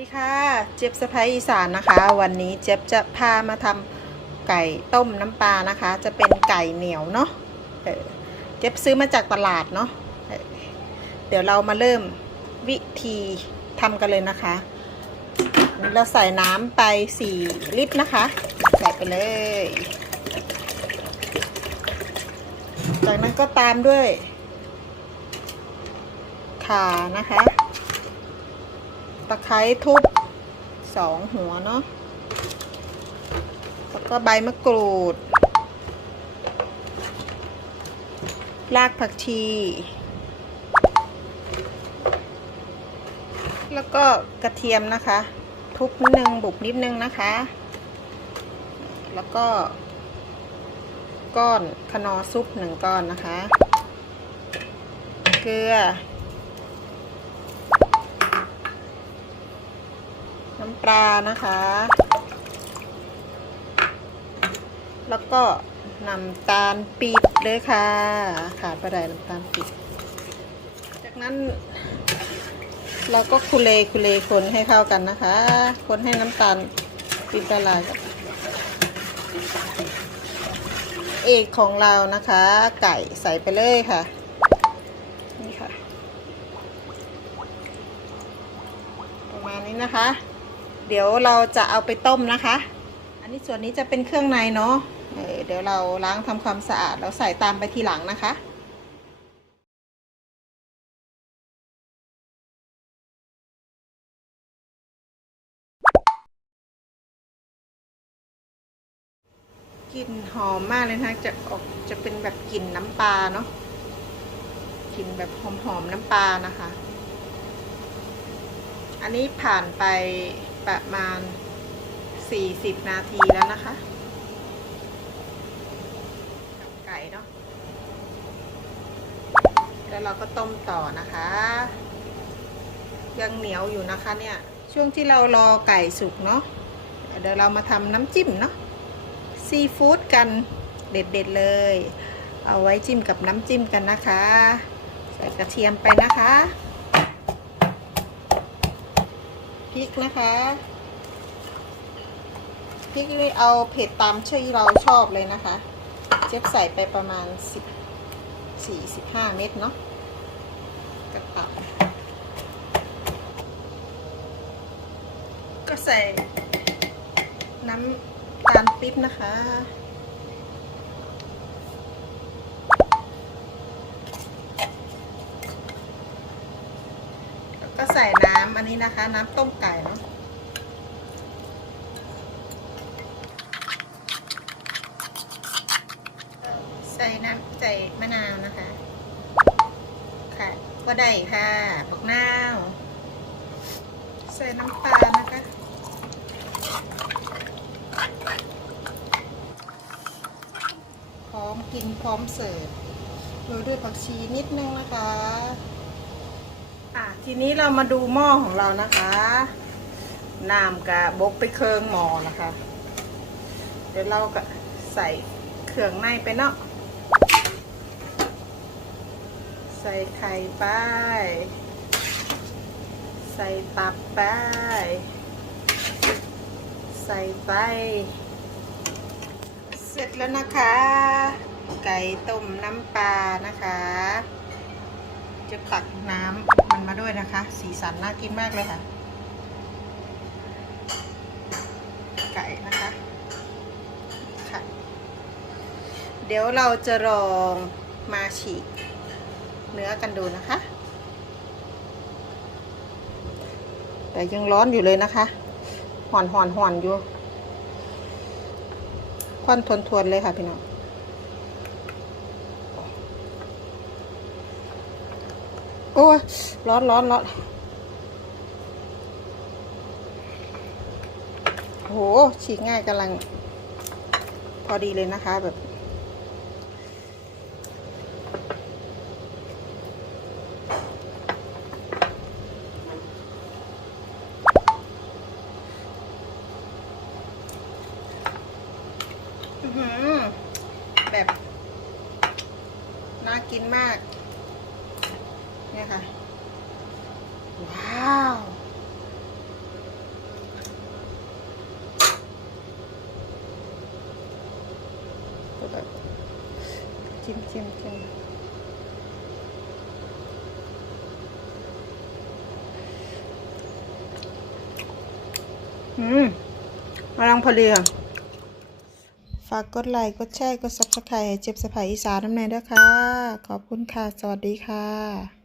ดีค่ะเจ็บสะพายอีสานนะคะ วันนี้เจ็บจะพามาทำไก่ต้มน้ำปลานะคะ จะเป็นไก่เหนียวเนาะเออเจ็บซื้อมาจากตลาดเนาะเเดี๋ยวเรามาเริ่มวิธีทำกันเลยนะคะ เราใส่น้ำไป 4 ลิตรนะคะ ใส่ไปเลย จากนั้นก็ตามด้วยข่านะคะ ตะไคร้ทุบสองหัวเนาะแล้วก็ใบมะกรูด รากผักชี แล้วก็กระเทียมนะคะ ทุบนิดนึงบุกนิดนึงนะคะ แล้วก็ ก้อนคนอซุปหนึ่งก้อนนะคะ เกลือ น้ำปลานะคะ แล้วก็น้ำตาลปีบเลยค่ะ ขาดไปได้น้ำตาลปีบจากนั้นเราก็คุเลคุเลคนให้เข้ากันนะคะ คนให้น้ำตาลปีบละลายก่อนเอกของเรานะคะ ไก่ใส่ไปเลยค่ะนี่ค่ะ ประมาณนี้นะคะ เดี๋ยวเราจะเอาไปต้มนะคะ อันนี้ส่วนนี้จะเป็นเครื่องในเนาะเออเดี๋ยวเราล้างทำความสะอาดแล้วใส่ตามไปทีหลังนะคะกลิ่นหอมมากเลยนะคะจะออกจะเป็นแบบกลิ่นน้ำปลาเนาะกลิ่นแบบหอมๆน้ำปลานะคะ อันนี้ผ่านไป ประมาณ 40 นาทีแล้วนะคะกับไก่เนาะแล้วเราก็ต้มต่อนะคะ ยังเหนียวอยู่นะคะเนี่ย ช่วงที่เรารอไก่สุกเนาะเดี๋ยวเรามาทำน้ำจิ้มเนาะซีฟู้ดกันเด็ดๆเลย เอาไว้จิ้มกับน้ำจิ้มกันนะคะ ใส่กระเทียมไปนะคะ พริกนะคะพริกนี่เอาเผ็ดตามที่เราชอบเลยนะคะ เจ็บใส่ไปประมาณ10 45เม็ดเนาะกระตับก็ใส่น้ำตาลปี๊บนะคะ แล้วก็ใส่น้ำ อันนี้นะคะ น้ำต้มไก่เนาะใส่น้ำใส่มะนาวนะคะ ค่ะ ก็ได้ค่ะบักนาว ใส่น้ำปลานะคะพร้อมกินพร้อมเสิร์ฟโรยด้วยผักชีนิดนึงนะคะ อะทีนี้เรามาดูหม้อของเรานะคะน้ำกะบกไปเครื่องหม้อนะคะ เดี๋ยวเราก็ใส่เครื่องในไปเนาะใส่ไข่ไป ใส่ตับไป ใส่ไปเสร็จแล้วนะคะ ไก่ต้มน้ำปลานะคะ จะตักน้ำมันมาด้วยนะคะ สีสันน่ากินมากเลยค่ะ ไก่นะคะค่ะ เดี๋ยวเราจะลองมาฉีกเนื้อกันดูนะคะ แต่ยังร้อนอยู่เลยนะคะห่อนห่อนห่อนอยู่ควันทวนทวนเลยค่ะพี่น้อง โอ้ยร้อนร้อนร้อนโหฉีกง่ายกำลัง พอดีเลยนะคะแบบอือหือแบบ น่ากินมาก เนี่ยค่ะ ว้าว จิ้มจิ้มจิ้มอืมกำลังพอดีค่ะ ฝากกดไลค์ กดแชร์ กดซับสไครต์เจ็บสะพายอีสานน้ำแน่ด้วยค่ะ ขอบคุณค่ะ สวัสดีค่ะ